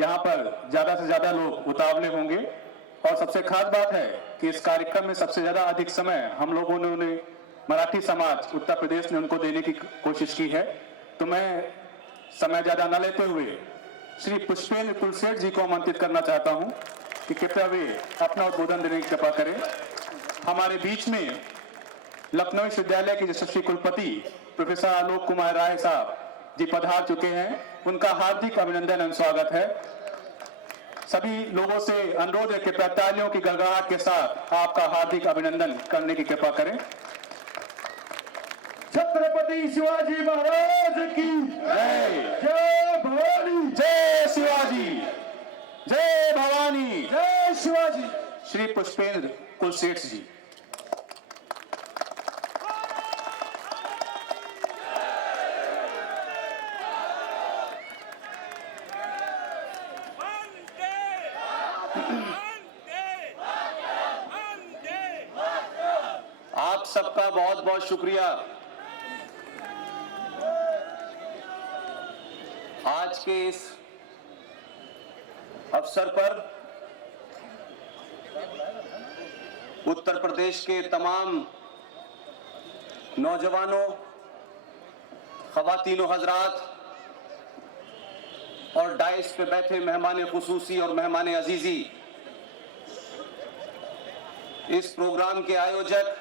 यहाँ पर ज्यादा से ज्यादा लोग उतावले होंगे और सबसे खास बात है कि इस कार्यक्रम में सबसे ज्यादा अधिक समय हम लोगों ने उन्हें मराठी समाज उत्तर प्रदेश ने उनको देने की कोशिश की है। तो मैं समय ज्यादा न लेते हुए श्री पुष्पेंद्र कुलसेठ जी को आमंत्रित करना चाहता हूं कि कृपया वे अपना उद्बोधन देने की कृपा करें। हमारे बीच में लखनऊ विश्वविद्यालय के यशस्वी कुलपति प्रोफेसर आलोक कुमार राय साहब जी पधार चुके हैं, उनका हार्दिक अभिनंदन एवं स्वागत है। सभी लोगों से अनुरोध है कि कृपया तालियों की गड़गड़ाहट के साथ आपका हार्दिक अभिनंदन करने की कृपा करें। छत्रपति शिवाजी महाराज की जय। जय भवानी, जय शिवाजी, जय भवानी, जय शिवाजी। श्री पुष्पेंद्र कुलसेठ जी। आप सबका बहुत बहुत शुक्रिया। आज के इस अवसर पर उत्तर प्रदेश के तमाम नौजवानों, खवातीनों हजरात और डाइस पे बैठे मेहमान खुसूसी और मेहमान अजीजी, इस प्रोग्राम के आयोजक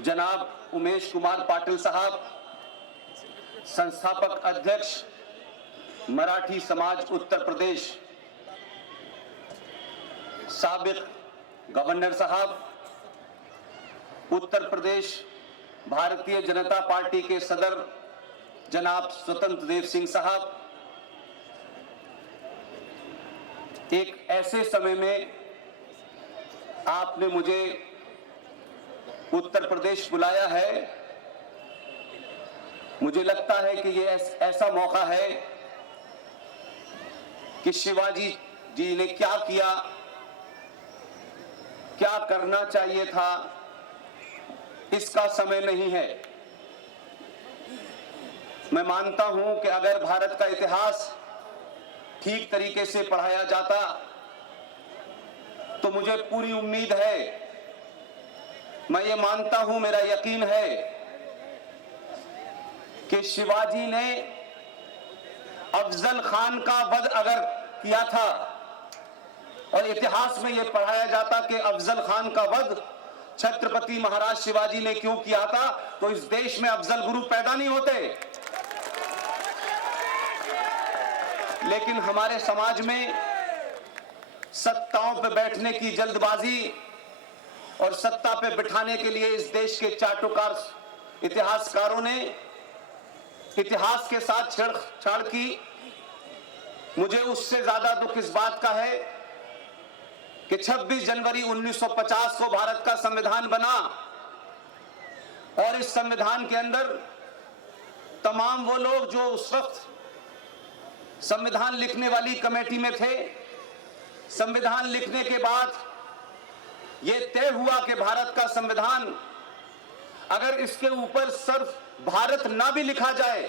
जनाब उमेश कुमार पाटिल साहब, संस्थापक अध्यक्ष मराठी समाज उत्तर प्रदेश, साबिक गवर्नर साहब, उत्तर प्रदेश भारतीय जनता पार्टी के सदर जनाब स्वतंत्र देव सिंह साहब, एक ऐसे समय में आपने मुझे उत्तर प्रदेश बुलाया है, मुझे लगता है कि ये ऐसा मौका है कि शिवाजी जी ने क्या किया, क्या करना चाहिए था, इसका समय नहीं है। मैं मानता हूं कि अगर भारत का इतिहास ठीक तरीके से पढ़ाया जाता तो मुझे पूरी उम्मीद है, मैं ये मानता हूं, मेरा यकीन है कि शिवाजी ने अफजल खान का वध अगर किया था और इतिहास में यह पढ़ाया जाता कि अफजल खान का वध छत्रपति महाराज शिवाजी ने क्यों किया था, तो इस देश में अफजल गुरु पैदा नहीं होते। लेकिन हमारे समाज में सत्ताओं पर बैठने की जल्दबाजी और सत्ता पे बिठाने के लिए इस देश के चाटुकार इतिहासकारों ने इतिहास के साथ छेड़छाड़ की। मुझे उससे ज्यादा दुख इस बात का है कि 26 जनवरी 1950 को भारत का संविधान बना और इस संविधान के अंदर तमाम वो लोग जो उस वक्त संविधान लिखने वाली कमेटी में थे, संविधान लिखने के बाद यह तय हुआ कि भारत का संविधान अगर इसके ऊपर सिर्फ भारत ना भी लिखा जाए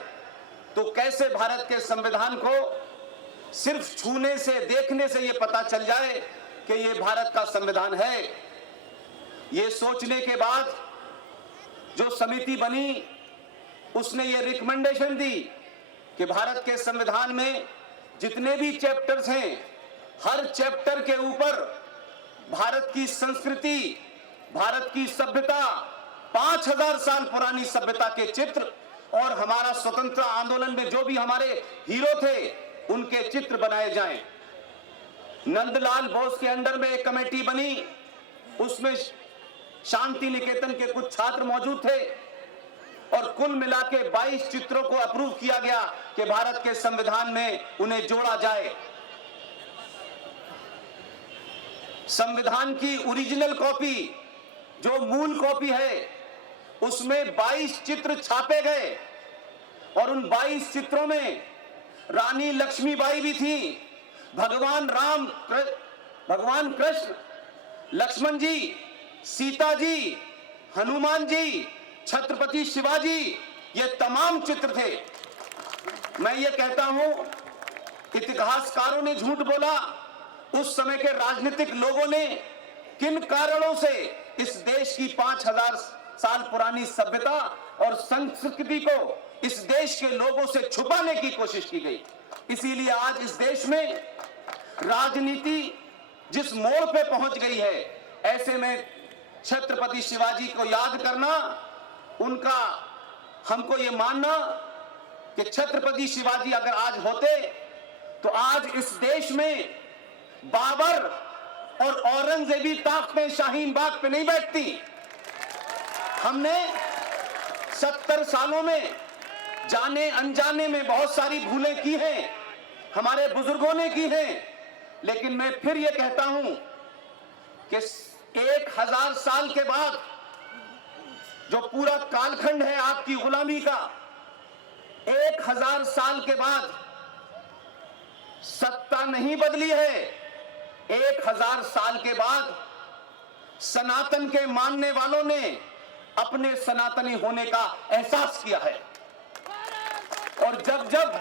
तो कैसे भारत के संविधान को सिर्फ छूने से, देखने से यह पता चल जाए कि यह भारत का संविधान है। यह सोचने के बाद जो समिति बनी उसने यह रिकमेंडेशन दी कि भारत के संविधान में जितने भी चैप्टर्स हैं, हर चैप्टर के ऊपर भारत की संस्कृति, भारत की सभ्यता, 5000 साल पुरानी सभ्यता के चित्र और हमारा स्वतंत्रता आंदोलन में जो भी हमारे हीरो थे उनके चित्र बनाए जाएं। नंदलाल बोस के अंडर में एक कमेटी बनी, उसमें शांति निकेतन के कुछ छात्र मौजूद थे और कुल मिला के 22 चित्रों को अप्रूव किया गया कि भारत के संविधान में उन्हें जोड़ा जाए। संविधान की ओरिजिनल कॉपी, जो मूल कॉपी है, उसमें 22 चित्र छापे गए और उन 22 चित्रों में रानी लक्ष्मीबाई भी थी, भगवान राम, भगवान कृष्ण, लक्ष्मण जी, सीता जी, हनुमान जी, छत्रपति शिवाजी, ये तमाम चित्र थे। मैं ये कहता हूं इतिहासकारों ने झूठ बोला, उस समय के राजनीतिक लोगों ने किन कारणों से इस देश की 5000 साल पुरानी सभ्यता और संस्कृति को इस देश के लोगों से छुपाने की कोशिश की गई। इसीलिए आज इस देश में राजनीति जिस मोड़ पे पहुंच गई है, ऐसे में छत्रपति शिवाजी को याद करना, उनका हमको ये मानना कि छत्रपति शिवाजी अगर आज होते तो आज इस देश में बाबर और औरंगजेबी ताकतें शाहीन बाग पे नहीं बैठती। हमने 70 सालों में जाने अनजाने में बहुत सारी भूलें की हैं, हमारे बुजुर्गों ने की हैं, लेकिन मैं फिर ये कहता हूं कि 1000 साल के बाद जो पूरा कालखंड है आपकी गुलामी का, 1000 साल के बाद सत्ता नहीं बदली है। 1000 साल के बाद सनातन के मानने वालों ने अपने सनातनी होने का एहसास किया है, और जब जब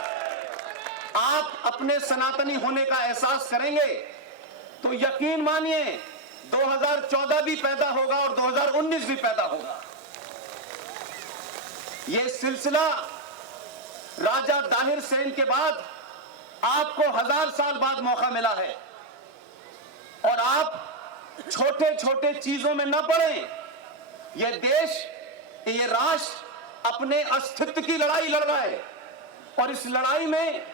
आप अपने सनातनी होने का एहसास करेंगे तो यकीन मानिए 2014 भी पैदा होगा और 2019 भी पैदा होगा। यह सिलसिला राजा दाहिर सेन के बाद आपको 1000 साल बाद मौका मिला है, और आप छोटे छोटे चीजों में न पड़ें। यह देश, यह राष्ट्र अपने अस्तित्व की लड़ाई लड़ रहा है, और इस लड़ाई में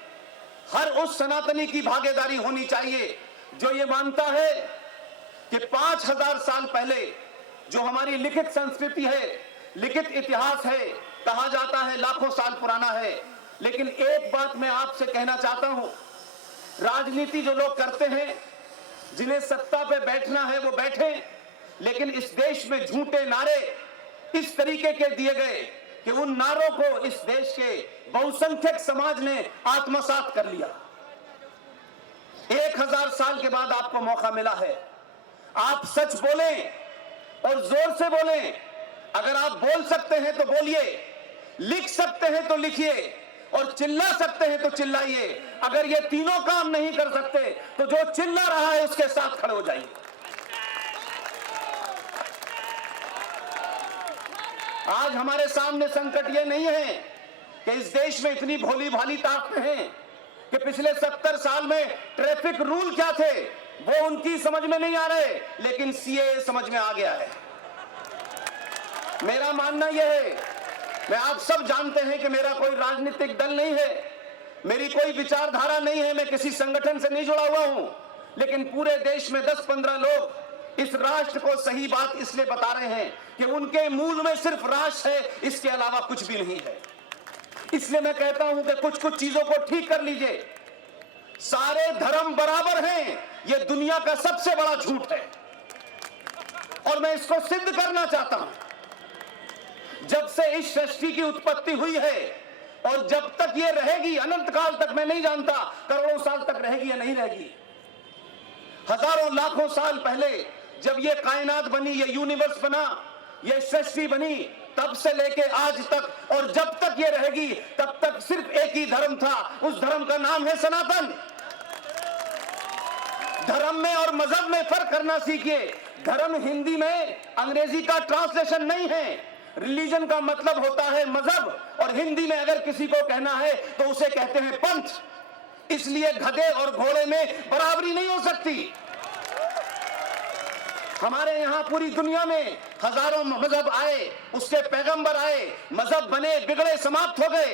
हर उस सनातनी की भागीदारी होनी चाहिए जो ये मानता है कि 5000 साल पहले जो हमारी लिखित संस्कृति है, लिखित इतिहास है, कहा जाता है लाखों साल पुराना है। लेकिन एक बात मैं आपसे कहना चाहता हूं, राजनीति जो लोग करते हैं, जिन्हें सत्ता पे बैठना है वो बैठे, लेकिन इस देश में झूठे नारे इस तरीके के दिए गए कि उन नारों को इस देश के बहुसंख्यक समाज ने आत्मसात कर लिया। 1000 साल के बाद आपको मौका मिला है, आप सच बोलें और जोर से बोलें। अगर आप बोल सकते हैं तो बोलिए, लिख सकते हैं तो लिखिए, और चिल्ला सकते हैं तो चिल्लाइए। अगर ये तीनों काम नहीं कर सकते तो जो चिल्ला रहा है उसके साथ खड़े हो जाइए। आज हमारे सामने संकट ये नहीं है कि इस देश में इतनी भोली भाली ताकतें हैं कि पिछले 70 साल में ट्रैफिक रूल क्या थे वो उनकी समझ में नहीं आ रहे, लेकिन सीएए समझ में आ गया है। मेरा मानना यह है, मैं आप सब जानते हैं कि मेरा कोई राजनीतिक दल नहीं है, मेरी कोई विचारधारा नहीं है, मैं किसी संगठन से नहीं जुड़ा हुआ हूं, लेकिन पूरे देश में 10-15 लोग इस राष्ट्र को सही बात इसलिए बता रहे हैं कि उनके मूल में सिर्फ राष्ट्र है, इसके अलावा कुछ भी नहीं है। इसलिए मैं कहता हूं कि कुछ कुछ चीजों को ठीक कर लीजिए। सारे धर्म बराबर हैं, यह दुनिया का सबसे बड़ा झूठ है, और मैं इसको सिद्ध करना चाहता हूं। जब से इस सृष्टि की उत्पत्ति हुई है और जब तक ये रहेगी, अनंत काल तक, मैं नहीं जानता करोड़ों साल तक रहेगी या नहीं रहेगी। हजारों लाखों साल पहले जब ये कायनात बनी, ये यूनिवर्स बना, ये सृष्टि बनी, तब से लेके आज तक, और जब तक ये रहेगी तब तक सिर्फ एक ही धर्म था, उस धर्म का नाम है सनातन। धर्म में और मजहब में फर्क करना सीखिए। धर्म हिंदी में अंग्रेजी का ट्रांसलेशन नहीं है। रिलीजन का मतलब होता है मजहब, और हिंदी में अगर किसी को कहना है तो उसे कहते हैं पंथ। इसलिए गधे और घोड़े में बराबरी नहीं हो सकती। हमारे यहां पूरी दुनिया में हजारों मजहब आए, उसके पैगंबर आए, मजहब बने, बिगड़े, समाप्त हो गए।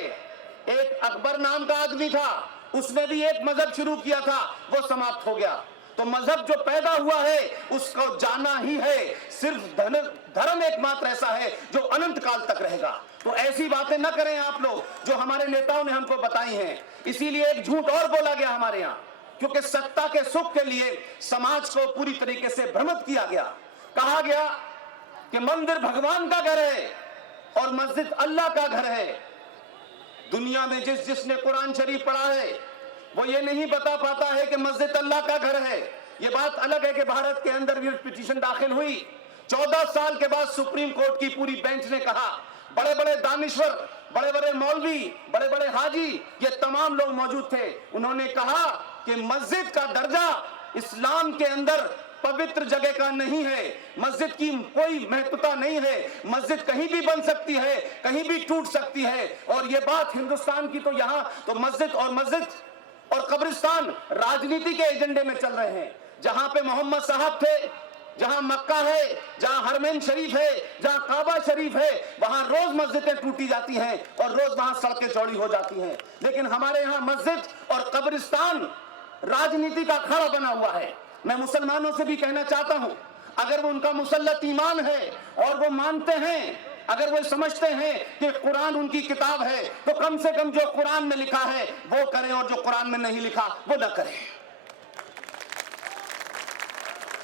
एक अकबर नाम का आदमी था, उसने भी एक मजहब शुरू किया था, वो समाप्त हो गया। तो मजहब जो पैदा हुआ है उसको जाना ही है। सिर्फ धर्म एकमात्र ऐसा है जो अनंत काल तक रहेगा। तो ऐसी बातें न करें आप लोग जो हमारे नेताओं ने हमको बताई हैं। इसीलिए एक झूठ और बोला गया हमारे यहाँ, क्योंकि सत्ता के सुख के लिए समाज को पूरी तरीके से भ्रमित किया गया। कहा गया कि मंदिर भगवान का घर है और मस्जिद अल्लाह का घर है। दुनिया में जिसने कुरान शरीफ पढ़ा है वो ये नहीं बता पाता है कि मस्जिद अल्लाह का घर है। ये बात अलग है कि भारत के अंदर भी पिटीशन दाखिल हुई। 14 साल के बाद सुप्रीम कोर्ट की पूरी बेंच ने कहा, बड़े बड़े दानिश्वर, बड़े बड़े मौलवी, बड़े बड़े हाजी, ये तमाम लोग मौजूद थे। उन्होंने कहा कि मस्जिद का दर्जा इस्लाम के अंदर पवित्र जगह का नहीं है, मस्जिद की कोई महत्वता नहीं है, मस्जिद कहीं भी बन सकती है, कहीं भी टूट सकती है। और ये बात हिंदुस्तान की, तो यहां तो मस्जिद और कब्रिस्तान राजनीति के एजेंडे में चल रहे हैं। जहां पे मोहम्मद साहब थे, जहां मक्का है, जहां हरमैन शरीफ है, जहां काबा शरीफ है, वहां रोज मस्जिदें टूटी जाती हैं और रोज वहां सड़कें चौड़ी हो जाती हैं। लेकिन हमारे यहां मस्जिद और कब्रिस्तान राजनीति का अखाड़ा बना हुआ है। मैं मुसलमानों से भी कहना चाहता हूं, अगर वो उनका मुसल्लत ईमान है और वो मानते हैं, अगर वो समझते हैं कि कुरान उनकी किताब है, तो कम से कम जो कुरान में लिखा है वो करें और जो कुरान में नहीं लिखा वो न करें।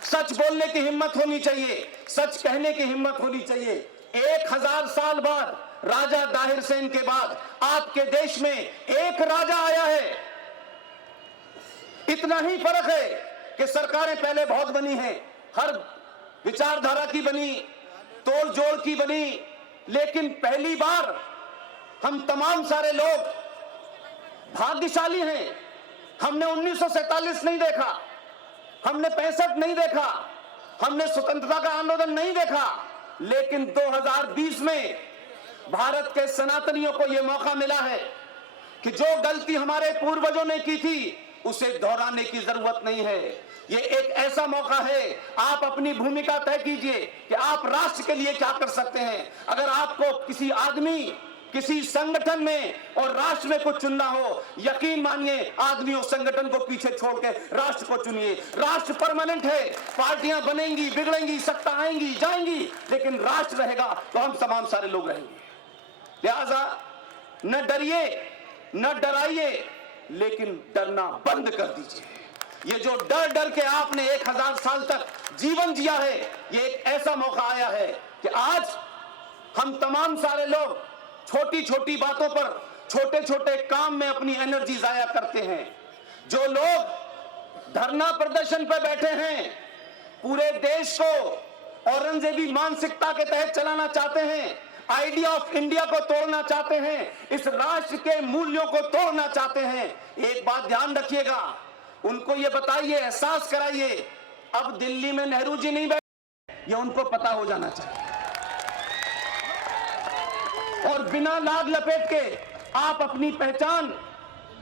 सच बोलने की हिम्मत होनी चाहिए, सच कहने की हिम्मत होनी चाहिए। 1000 साल बाद, राजा दाहिर सेन के बाद आपके देश में एक राजा आया है। इतना ही फर्क है कि सरकारें पहले बहुत बनी हैं, हर विचारधारा की बनी, तोड़ जोड़ की बनी, लेकिन पहली बार हम तमाम सारे लोग भाग्यशाली हैं। हमने 1947 नहीं देखा, हमने 65 नहीं देखा, हमने स्वतंत्रता का आंदोलन नहीं देखा, लेकिन 2020 में भारत के सनातनियों को यह मौका मिला है कि जो गलती हमारे पूर्वजों ने की थी उसे दोहराने की जरूरत नहीं है। ये एक ऐसा मौका है, आप अपनी भूमिका तय कीजिए कि आप राष्ट्र के लिए क्या कर सकते हैं। अगर आपको किसी आदमी, किसी संगठन में और राष्ट्र में कुछ चुनना हो, यकीन मानिए आदमी और संगठन को पीछे छोड़ के राष्ट्र को चुनिए। राष्ट्र परमानेंट है, पार्टियां बनेंगी, बिगड़ेंगी, सत्ता आएंगी जाएंगी, लेकिन राष्ट्र रहेगा तो हम तमाम सारे लोग रहेंगे। लिहाजा न डरिए, न डराइए, लेकिन डरना बंद कर दीजिए। ये जो डर डर के आपने 1000 साल तक जीवन जिया है, ये एक ऐसा मौका आया है कि आज हम तमाम सारे लोग छोटी छोटी बातों पर, छोटे छोटे काम में अपनी एनर्जी जाया करते हैं। जो लोग धरना प्रदर्शन पर बैठे हैं, पूरे देश को औरंगजेबी मानसिकता के तहत चलाना चाहते हैं, आइडिया ऑफ इंडिया को तोड़ना चाहते हैं, इस राष्ट्र के मूल्यों को तोड़ना चाहते हैं। एक बात ध्यान रखिएगा, उनको ये बताइए, एहसास कराइए, अब दिल्ली में नेहरू जी नहीं बैठे, ये उनको पता हो जाना चाहिए। और बिना लाग लपेट के आप अपनी पहचान,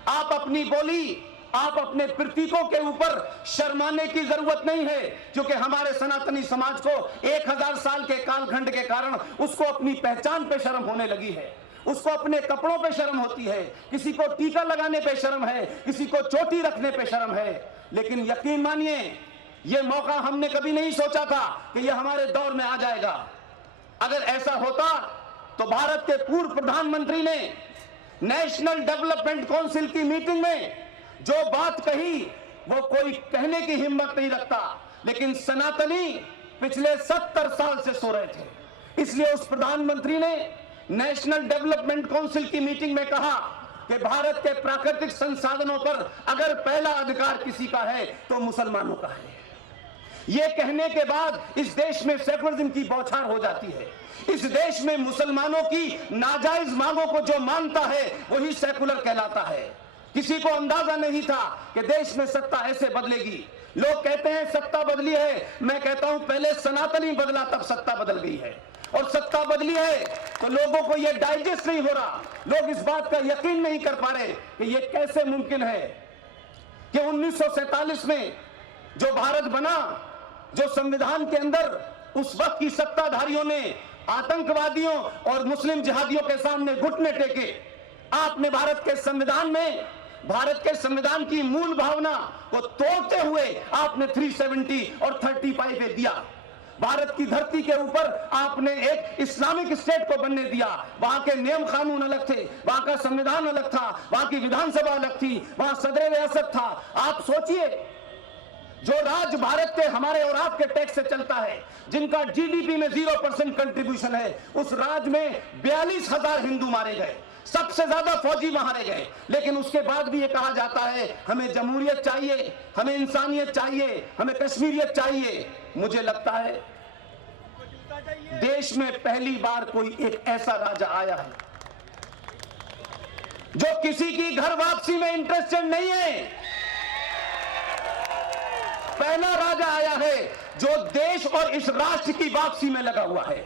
आप अपनी बोली, आप अपने प्रतीकों के ऊपर शर्माने की जरूरत नहीं है, क्योंकि हमारे सनातनी समाज को 1000 साल के कालखंड के कारण उसको अपनी पहचान पे शर्म होने लगी है, उसको अपने कपड़ों पे शर्म होती है, किसी को टीका लगाने पे शर्म है, किसी को चोटी रखने पे शर्म है। लेकिन यकीन मानिए, ये मौका हमने कभी नहीं सोचा था कि ये हमारे दौर में आ जाएगा। अगर ऐसा होता तो भारत के पूर्व प्रधानमंत्री ने नेशनल डेवलपमेंट काउंसिल की मीटिंग में जो बात कही वो कोई कहने की हिम्मत नहीं रखता, लेकिन सनातनी पिछले 70 साल से सो रहे थे। इसलिए उस प्रधानमंत्री ने नेशनल डेवलपमेंट काउंसिल की मीटिंग में कहा कि भारत के प्राकृतिक संसाधनों पर अगर पहला अधिकार किसी का है तो मुसलमानों का है। यह कहने के बाद इस देश में सेकुलरिज्म की बौछार हो जाती है। इस देश में मुसलमानों की नाजायज मांगों को जो मानता है वही सेकुलर कहलाता है। किसी को अंदाजा नहीं था कि देश में सत्ता ऐसे बदलेगी। लोग कहते हैं सत्ता बदली है, मैं कहता हूं पहले सनातनी बदला तब सत्ता बदल गई है। और सत्ता बदली है तो लोगों को यह डाइजेस्ट नहीं हो रहा, लोग इस बात का यकीन नहीं कर पा रहे कि यह कैसे मुमकिन है कि 1947 में जो भारत बना, जो संविधान के अंदर उस वक्त की सत्ताधारियों ने आतंकवादियों और मुस्लिम जिहादियों के सामने घुटने टेके, आपने भारत के संविधान में, भारत के संविधान की मूल भावना को तोड़ते हुए आपने 370 और 35 ए दिया। भारत की धरती के ऊपर आपने एक इस्लामिक स्टेट को बनने दिया। वहां के नियम कानून अलग थे, वहां का संविधान अलग था, वहां की विधानसभा अलग थी, वहां सदर रियासत था। आप सोचिए, जो राज भारत के हमारे और आपके टैक्स से चलता है, जिनका जीडीपी में 0% कंट्रीब्यूशन है, उस राज में 42,000 हिंदू मारे गए, सबसे ज्यादा फौजी मारे गए। लेकिन उसके बाद भी ये कहा जाता है हमें जमहूरियत चाहिए, हमें इंसानियत चाहिए, हमें कश्मीरियत चाहिए। मुझे लगता है देश में पहली बार कोई एक ऐसा राजा आया है जो किसी की घर वापसी में इंटरेस्टेड नहीं है। पहला राजा आया है जो देश और इस राष्ट्र की वापसी में लगा हुआ है।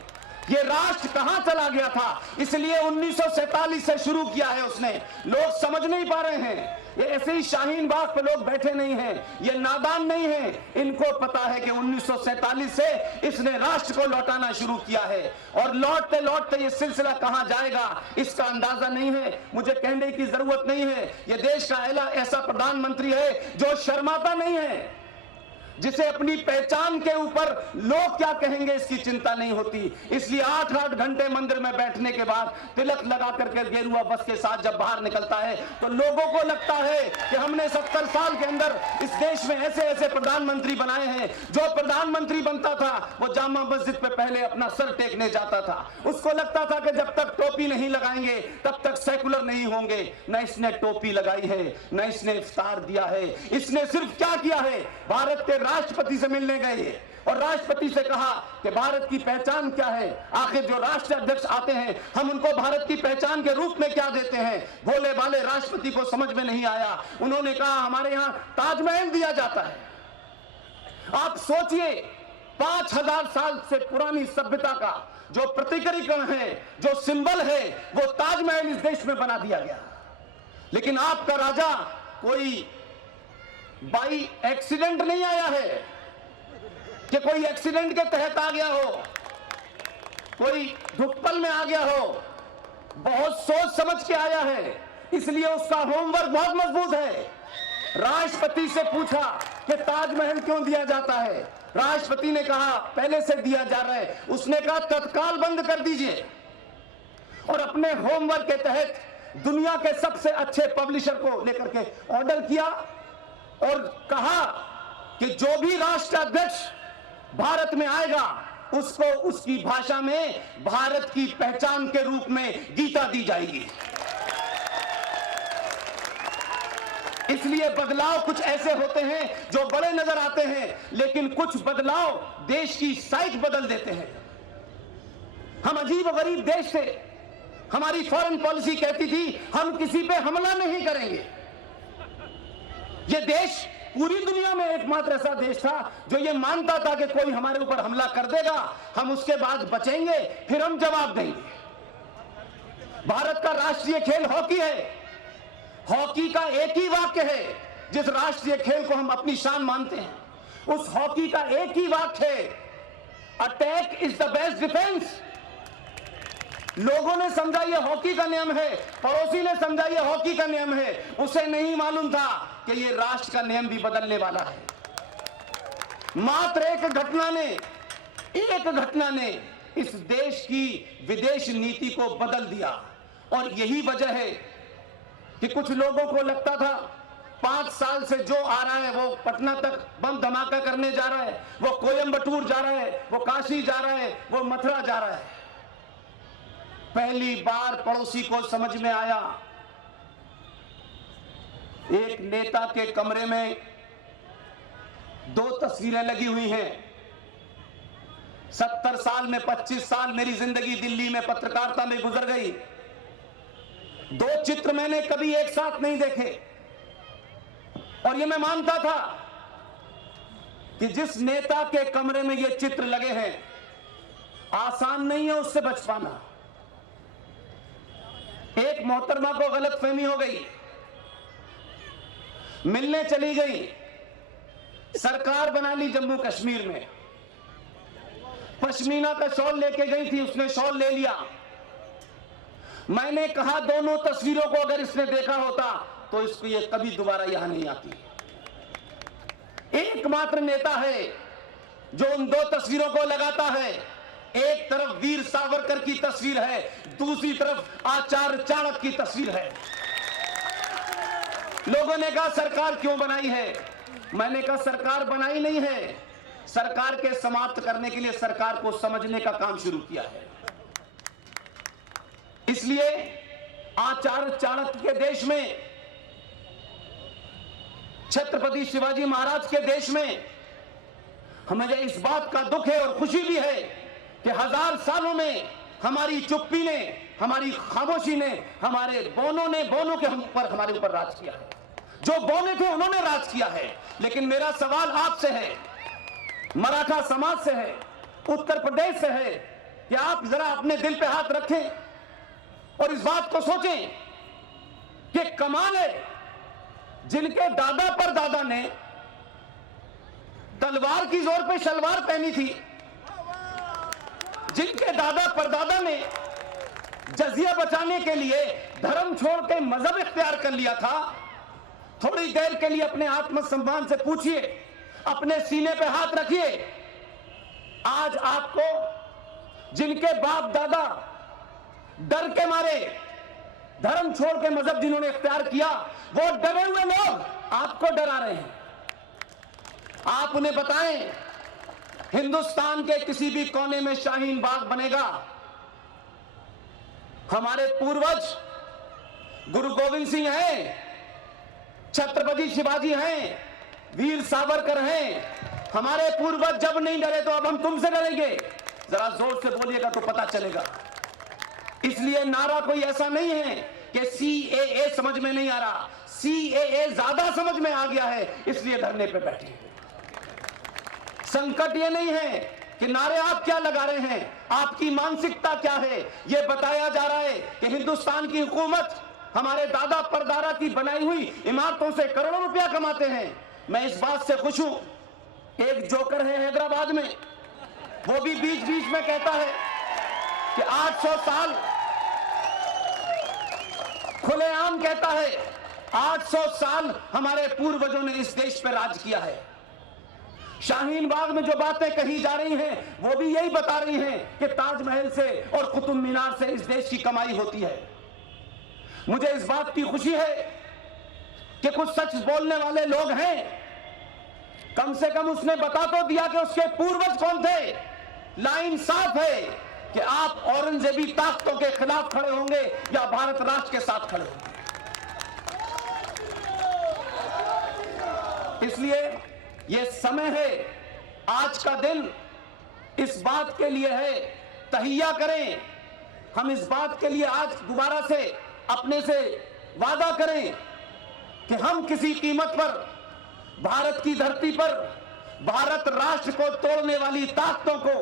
ये राष्ट्र कहां चला गया था, इसलिए 1947 से शुरू किया है उसने। लोग समझ नहीं पा रहे हैं। ये ऐसे ही शाहीन बाग पे लोग बैठे नहीं हैं, ये नादान नहीं हैं। इनको पता है कि 1947 से इसने राष्ट्र को लौटाना शुरू किया है और लौटते लौटते ये सिलसिला कहां जाएगा इसका अंदाजा नहीं है। मुझे कहने की जरूरत नहीं है। ये देश का ऐसा प्रधानमंत्री है जो शर्माता नहीं है, जिसे अपनी पहचान के ऊपर लोग क्या कहेंगे इसकी चिंता नहीं होती। इसलिए 8-8 घंटे मंदिर में बैठने के बाद तिलक लगा करके गेरुआ बस के साथ जब बाहर निकलता है तो लोगों को लगता है कि हमने 70 साल के अंदर इस देश में ऐसे ऐसे प्रधानमंत्री बनाए हैं। जो प्रधानमंत्री बनता था वो जामा मस्जिद पे पहले अपना सर टेकने जाता था। उसको लगता था कि जब तक टोपी नहीं लगाएंगे तब तक सेकुलर नहीं होंगे। न इसने टोपी लगाई है, न इसने इफ्तार दिया है। इसने सिर्फ क्या किया है, भारत के राष्ट्रपति से मिलने गए और राष्ट्रपति से कहा कि भारत की पहचान क्या है। आखिर जो राष्ट्र अध्यक्ष आते हैं हम उनको भारत की पहचान के रूप में क्या देते हैं। भोले भाले राष्ट्रपति को समझ में नहीं आया। उन्होंने कहा हमारे यहां ताजमहल दिया जाता है। आप सोचिए 5000 साल से पुरानी सभ्यता का जो प्रतीकीकरण है, जो सिंबल है, वो ताजमहल इस देश में बना दिया गया। लेकिन आपका राजा कोई बाई एक्सीडेंट नहीं आया है कि कोई एक्सीडेंट के तहत आ गया हो, कोई धुक्पल में आ गया हो। बहुत सोच समझ के आया है, इसलिए उसका होमवर्क बहुत मजबूत है। राष्ट्रपति से पूछा कि ताजमहल क्यों दिया जाता है। राष्ट्रपति ने कहा पहले से दिया जा रहा है। उसने कहा तत्काल बंद कर दीजिए और अपने होमवर्क के तहत दुनिया के सबसे अच्छे पब्लिशर को लेकर के ऑर्डर किया और कहा कि जो भी राष्ट्राध्यक्ष भारत में आएगा उसको उसकी भाषा में भारत की पहचान के रूप में गीता दी जाएगी। इसलिए बदलाव कुछ ऐसे होते हैं जो बड़े नजर आते हैं, लेकिन कुछ बदलाव देश की साइज बदल देते हैं। हम अजीब गरीब देश थे। हमारी फॉरेन पॉलिसी कहती थी हम किसी पे हमला नहीं करेंगे। ये देश पूरी दुनिया में एकमात्र ऐसा देश था जो ये मानता था कि कोई हमारे ऊपर हमला कर देगा, हम उसके बाद बचेंगे, फिर हम जवाब देंगे। भारत का राष्ट्रीय खेल हॉकी है। हॉकी का एक ही वाक्य है, जिस राष्ट्रीय खेल को हम अपनी शान मानते हैं, उस हॉकी का एक ही वाक्य है, attack is the best defence. लोगों ने समझा ये हॉकी का नियम है, पड़ोसी ने समझा ये हॉकी का नियम है। उसे नहीं मालूम था कि ये राष्ट्र का नियम भी बदलने वाला है। मात्र एक घटना ने इस देश की विदेश नीति को बदल दिया। और यही वजह है कि कुछ लोगों को लगता था 5 साल से जो आ रहा है वो पटना तक बम धमाका करने जा रहा है, वो कोयम्बटूर जा रहा है, वो काशी जा रहा है, वो मथुरा जा रहा है। पहली बार पड़ोसी को समझ में आया। एक नेता के कमरे में 2 तस्वीरें लगी हुई हैं। 70 साल में 25 साल मेरी जिंदगी दिल्ली में पत्रकारिता में गुजर गई। 2 चित्र मैंने कभी एक साथ नहीं देखे और ये मैं मानता था कि जिस नेता के कमरे में ये चित्र लगे हैं आसान नहीं है उससे बच पाना। एक मोहतरमा को गलतफहमी हो गई, मिलने चली गई, सरकार बना ली जम्मू कश्मीर में। पश्मीना का शॉल लेके गई थी, उसने शॉल ले लिया। मैंने कहा दोनों तस्वीरों को अगर इसने देखा होता तो इसको ये कभी दोबारा यहां नहीं आती। एकमात्र नेता है जो उन 2 तस्वीरों को लगाता है। एक तरफ वीर सावरकर की तस्वीर है, दूसरी तरफ आचार्य चाणक्य की तस्वीर है। लोगों ने कहा सरकार क्यों बनाई है? मैंने कहा सरकार बनाई नहीं है, सरकार के समाप्त करने के लिए सरकार को समझने का काम शुरू किया है। इसलिए आचार्य चाणक्य के देश में, छत्रपति शिवाजी महाराज के देश में हमें इस बात का दुख है और खुशी भी है कि 1000 सालों में हमारी चुप्पी ने, हमारी खामोशी ने, हमारे बोनों के हमारे ऊपर राज किया है। जो बोने थे उन्होंने राज किया है। लेकिन मेरा सवाल आपसे है, मराठा समाज से है, उत्तर प्रदेश से है, कि आप जरा अपने दिल पे हाथ रखें और इस बात को सोचें कि कमाल है, जिनके दादा परदादा ने तलवार की जोर पे शलवार पहनी थी, जिनके दादा परदादा ने जजिया बचाने के लिए धर्म छोड़ के मजहब इख्तियार कर लिया था, थोड़ी देर के लिए अपने आत्मसम्मान से पूछिए, अपने सीने पे हाथ रखिए। आज आपको जिनके बाप दादा डर के मारे धर्म छोड़ के मजहब जिन्होंने इख्तियार किया, वो डरे हुए लोग आपको डरा रहे हैं। आप उन्हें बताएं, हिंदुस्तान के किसी भी कोने में शाहीन बाग बनेगा। हमारे पूर्वज गुरु गोविंद सिंह हैं, छत्रपति शिवाजी हैं, वीर सावरकर हैं। हमारे पूर्वज जब नहीं डरे तो अब हम तुमसे डरेंगे? जरा जोर से बोलिएगा तो पता चलेगा। इसलिए नारा कोई ऐसा नहीं है कि सीएए समझ में नहीं आ रहा, सीएए ज्यादा समझ में आ गया है, इसलिए धरने पे बैठे। संकट ये नहीं है कि नारे आप क्या लगा रहे हैं, आपकी मानसिकता क्या है। यह बताया जा रहा है कि हिंदुस्तान की हुकूमत हमारे दादा परदादा की बनाई हुई इमारतों से करोड़ों रुपया कमाते हैं। मैं इस बात से खुश हूं। एक जोकर है हैदराबाद में, वो भी बीच बीच में कहता है कि 800 साल, खुलेआम कहता है 800 साल हमारे पूर्वजों ने इस देश पर राज किया है। शाहीन बाग में जो बातें कही जा रही हैं, वो भी यही बता रही हैं कि ताजमहल से और कुतुब मीनार से इस देश की कमाई होती है। मुझे इस बात की खुशी है कि कुछ सच बोलने वाले लोग हैं। कम से कम उसने बता तो दिया कि उसके पूर्वज कौन थे। लाइन साफ है कि आप औरंगजेबी ताकतों के खिलाफ खड़े होंगे या भारत राष्ट्र के साथ खड़े होंगे। इसलिए यह समय है, आज का दिन इस बात के लिए है, तहिया करें। हम इस बात के लिए आज दोबारा से अपने से वादा करें कि हम किसी कीमत पर भारत की धरती पर भारत राष्ट्र को तोड़ने वाली ताकतों को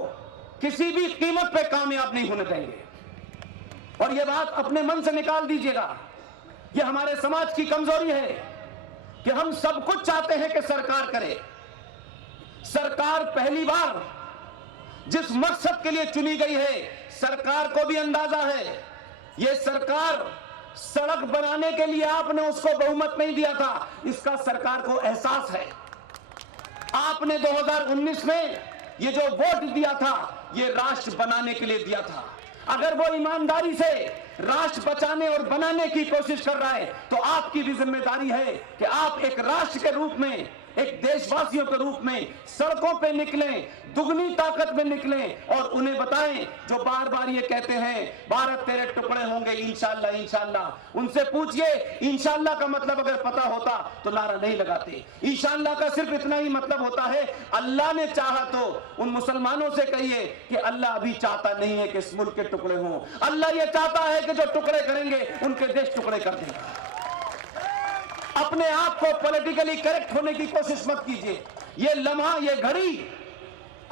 किसी भी कीमत पे कामयाब नहीं होने देंगे। और यह बात अपने मन से निकाल दीजिएगा। यह हमारे समाज की कमजोरी है कि हम सब कुछ चाहते हैं कि सरकार करे। सरकार पहली बार जिस मकसद के लिए चुनी गई है, सरकार को भी अंदाजा है। यह सरकार सड़क बनाने के लिए आपने उसको बहुमत नहीं दिया था, इसका सरकार को एहसास है। आपने 2019 में ये जो वोट दिया था, ये राष्ट्र बनाने के लिए दिया था। अगर वो ईमानदारी से राष्ट्र बचाने और बनाने की कोशिश कर रहा है, तो आपकी भी जिम्मेदारी है कि आप एक राष्ट्र के रूप में, एक देशवासियों के रूप में सड़कों पे निकलें, दुगनी ताकत में निकलें और उन्हें बताएं जो बार बार ये कहते हैं भारत तेरे टुकड़े होंगे इंशाल्लाह इंशाल्लाह। उनसे पूछिए इंशाल्लाह का मतलब अगर पता होता तो नारा नहीं लगाते। इंशाल्लाह का सिर्फ इतना ही मतलब होता है अल्लाह ने चाहा तो। उन मुसलमानों से कहिए कि अल्लाह अभी चाहता नहीं है कि इस मुल्क के टुकड़े हों। अल्लाह ये चाहता है कि जो टुकड़े करेंगे उनके देश टुकड़े कर देंगे। अपने आप को पॉलिटिकली करेक्ट होने की कोशिश मत कीजिए। ये लम्हा, ये घड़ी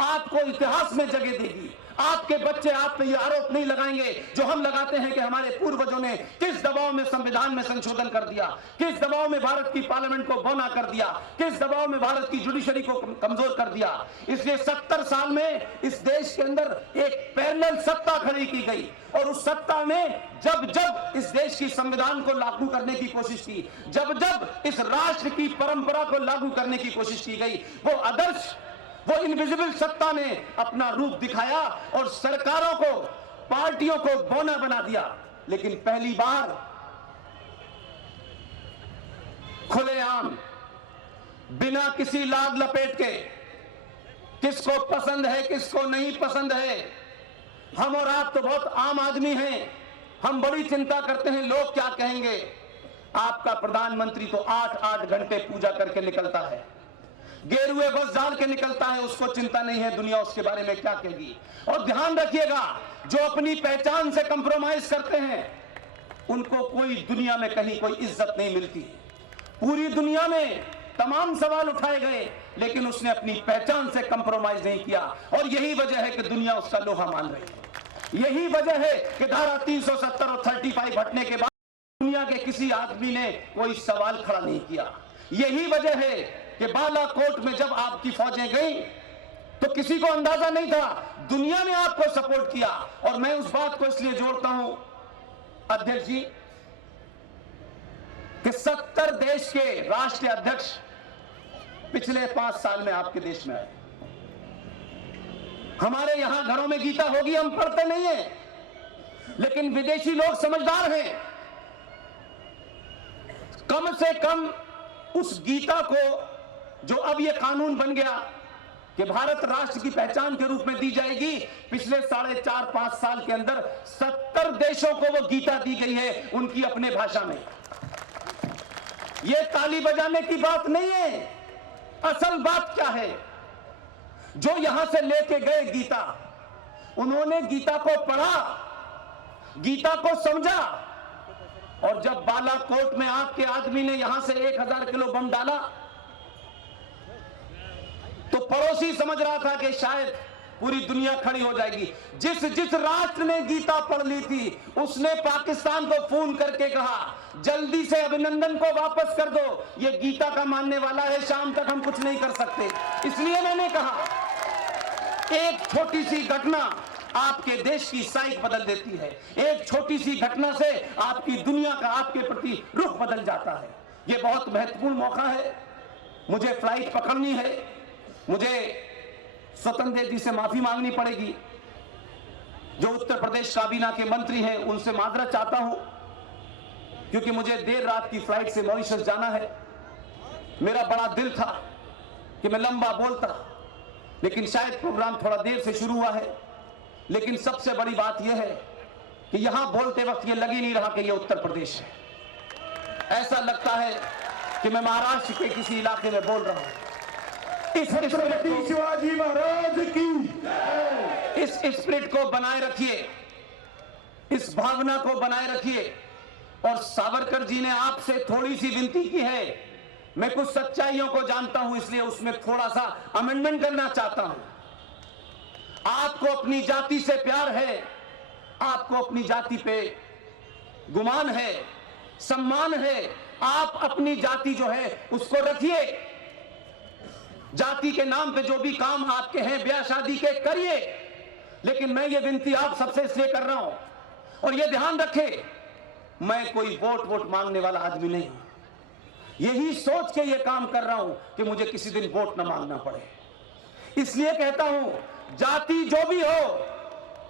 आपको इतिहास में जगह देगी। आपके बच्चे आप पे ये आरोप नहीं लगाएंगे जो हम लगाते हैं कि हमारे पूर्वजों ने किस दबाव में संविधान में संशोधन कर दिया, किस दबाव में भारत की पार्लियामेंट को बौना कर दिया, किस दबाव में भारत की जुडिशरी को कमजोर कर दिया। इसलिए 70 साल में इस देश के अंदर एक पैरेलल सत्ता खड़ी की गई और उस सत्ता में जब जब इस देश की संविधान को लागू करने की कोशिश की, जब जब इस राष्ट्र की परंपरा को लागू करने की कोशिश की गई, वो आदर्श, वो इनविजिबल सत्ता ने अपना रूप दिखाया और सरकारों को, पार्टियों को बौना बना दिया। लेकिन पहली बार खुलेआम, बिना किसी लाग लपेट के, किसको पसंद है किसको नहीं पसंद है, हम और आप तो बहुत आम आदमी हैं, हम बड़ी चिंता करते हैं लोग क्या कहेंगे। आपका प्रधानमंत्री तो 8-8 घंटे पूजा करके निकलता है, गेरुए बस डाल के निकलता है, उसको चिंता नहीं है दुनिया उसके बारे में क्या कहेगी। और ध्यान रखिएगा, जो अपनी पहचान से कंप्रोमाइज करते हैं उनको कोई दुनिया में कहीं कोई इज्जत नहीं मिलती। पूरी दुनिया में तमाम सवाल उठाए गए, लेकिन उसने अपनी पहचान से कंप्रोमाइज नहीं किया, और यही वजह है कि दुनिया उसका लोहा मान रही है। यही वजह है कि धारा 370 और 35 हटने के बाद दुनिया के किसी आदमी ने कोई सवाल खड़ा नहीं किया। यही वजह है कि बालाकोट में जब आपकी फौजें गई तो किसी को अंदाजा नहीं था, दुनिया ने आपको सपोर्ट किया। और मैं उस बात को इसलिए जोड़ता हूं अध्यक्ष जी कि 70 देश के राष्ट्रीय अध्यक्ष पिछले 5 साल में आपके देश में आए। हमारे यहां घरों में गीता होगी, हम पढ़ते नहीं है, लेकिन विदेशी लोग समझदार हैं। कम से कम उस गीता को, जो अब यह कानून बन गया कि भारत राष्ट्र की पहचान के रूप में दी जाएगी, पिछले 4.5 साल के अंदर 70 देशों को वो गीता दी गई है उनकी अपने भाषा में। यह ताली बजाने की बात नहीं है। असल बात क्या है, जो यहां से लेके गए गीता, उन्होंने गीता को पढ़ा, गीता को समझा, और जब बालाकोट में आपके आदमी ने यहां से 1000 किलो बम डाला तो पड़ोसी समझ रहा था कि शायद पूरी दुनिया खड़ी हो जाएगी। जिस जिस राष्ट्र ने गीता पढ़ ली थी उसने पाकिस्तान को फोन करके कहा, जल्दी से अभिनंदन को वापस कर दो, ये गीता का मानने वाला है, शाम तक हम कुछ नहीं कर सकते। इसलिए मैंने कहा, एक छोटी सी घटना आपके देश की साइक बदल देती है। एक छोटी सी घटना से आपकी दुनिया का आपके प्रति रुख बदल जाता है। यह बहुत महत्वपूर्ण मौका है। मुझे फ्लाइट पकड़नी है, मुझे स्वतंत्र देव जी से माफी मांगनी पड़ेगी। जो उत्तर प्रदेश काबीना के मंत्री हैं उनसे माजरत चाहता हूं, क्योंकि मुझे देर रात की फ्लाइट से मॉरिशस जाना है। मेरा बड़ा दिल था कि मैं लंबा बोलता, लेकिन शायद प्रोग्राम थोड़ा देर से शुरू हुआ है। लेकिन सबसे बड़ी बात यह है कि यहां बोलते वक्त यह लग ही नहीं रहा कि यह उत्तर प्रदेश है। ऐसा लगता है कि मैं महाराष्ट्र के किसी इलाके में बोल रहा हूं। छत्रपति शिवाजी महाराज की इस स्पिरिट को बनाए रखिए, इस भावना को बनाए रखिए। और सावरकर जी ने आपसे थोड़ी सी विनती की है। मैं कुछ सच्चाइयों को जानता हूं, इसलिए उसमें थोड़ा सा अमेंडमेंट करना चाहता हूं। आपको अपनी जाति से प्यार है, आपको अपनी जाति पे गुमान है, सम्मान है। आप अपनी जाति जो है उसको रखिए। जाति के नाम पे जो भी काम आपके हैं ब्याह शादी के करिए, लेकिन मैं ये विनती आप सबसे इसलिए कर रहा हूं, और ये ध्यान रखे, मैं कोई वोट मांगने वाला आदमी नहीं हूं। यही सोच के ये काम कर रहा हूं कि मुझे किसी दिन वोट न मांगना पड़े। इसलिए कहता हूं, जाति जो भी हो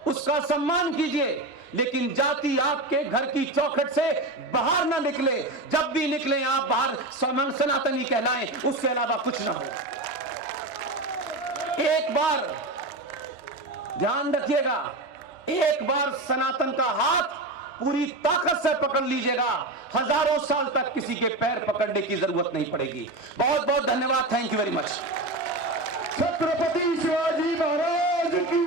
उसका सम्मान कीजिए, लेकिन जाति आपके घर की चौखट से बाहर ना निकले। जब भी निकले आप बाहर सनातनी कहलाएं, उसके अलावा कुछ ना हो। एक बार ध्यान रखिएगा, एक बार सनातन का हाथ पूरी ताकत से पकड़ लीजिएगा, हजारों साल तक किसी के पैर पकड़ने की जरूरत नहीं पड़ेगी। बहुत बहुत धन्यवाद। Thank you very much. Chhatrapati Shivaji Maharaj की